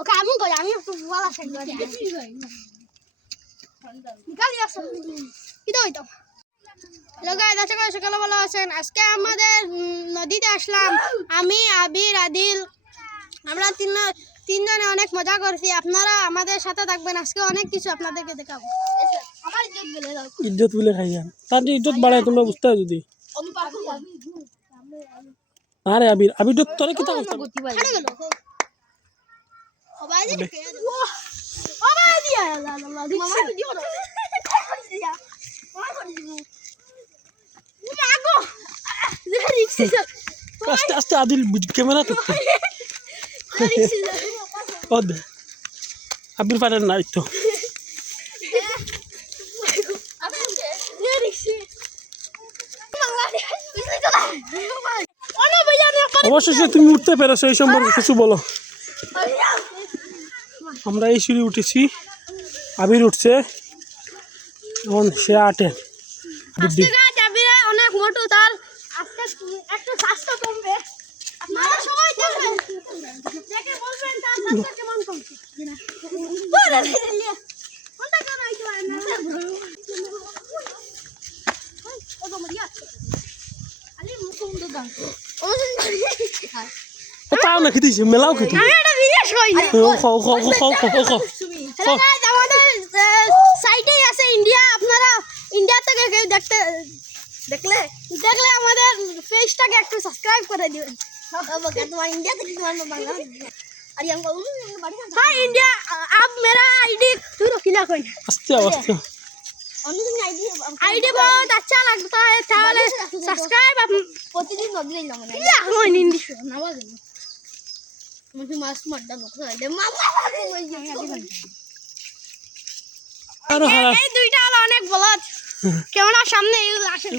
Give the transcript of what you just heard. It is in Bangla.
ওকে আমি কই আমি একটু ওয়ালা শেখ করি নিকালি আসো কিতো হইতো হ্যালো গাইস আশা করি সকালে ভালো আছেন। আজকে আমাদের নদীতে আসলাম আমি আবির আদিল আমরা তিনজনে অনেক মজা করছি। আপনারা আমাদের সাথে থাকবেন, আজকে অনেক কিছু আপনাদেরকে দেখাবো। আমার ইজ্জত বলে খাইয়ান তার যে ইজ্জত বাড়ায় তোমরা বুঝতে হবে যদি আরে আবির আবির তো তোরে কিতা করছ ছাড়ে গেল সবাই দেখে ও ভাই দিয়া আল্লাহ আল্লাহ মামা দিও না মামা করে দিও মাগো রিক্সি আস্তে আস্তে আদিল ক্যামেরা তো রিক্সি ওদ আবির পারেন না তো অবশেষে তুমি উঠতে পেরেছো, এই সম্পর্কে কিছু বলো। আমরা এই সিঁড়ি উঠেছি, আবির উঠছে, এখন সে আটে অনেক মোটু, তার আজকে একটু স্বাস্থ্য কমবে। আপনারা সবাই দেখবেন দেখে বলবেন তার স্বাস্থ্য কেমন কমছে। কোনটা কেন হইতে পারে না ও তো মরিয়া আলি মুকুন্দ দান ও তাও না খেতেছি মেলাও খেতে আমি একটা ভিডিও কই হ্যালো গাইস, আমাদের সাইটেই আছে ইন্ডিয়া। আপনারা ইন্ডিয়া থেকে কেউ দেখলে আমাদের পেজটাকে একটু সাবস্ক্রাইব করে দিবেন। তোমার इंडिया থেকে তোমার বাংলা अरे हमको बढ़िया हां इंडिया आप मेरा आईडी शुरू किला कोई আস্তে আস্তে आईडी बहुत अच्छा लगता है, তাহলে সাবস্ক্রাইব आप প্রতিদিন নদী না মানে ইয়া কোন ইন্ডিয়া নামাজ মুঝে মাস মড্ডা নকশা দে মামা আরো এই দুইটা হলো অনেক বলদ। কেমন সামনে আসেন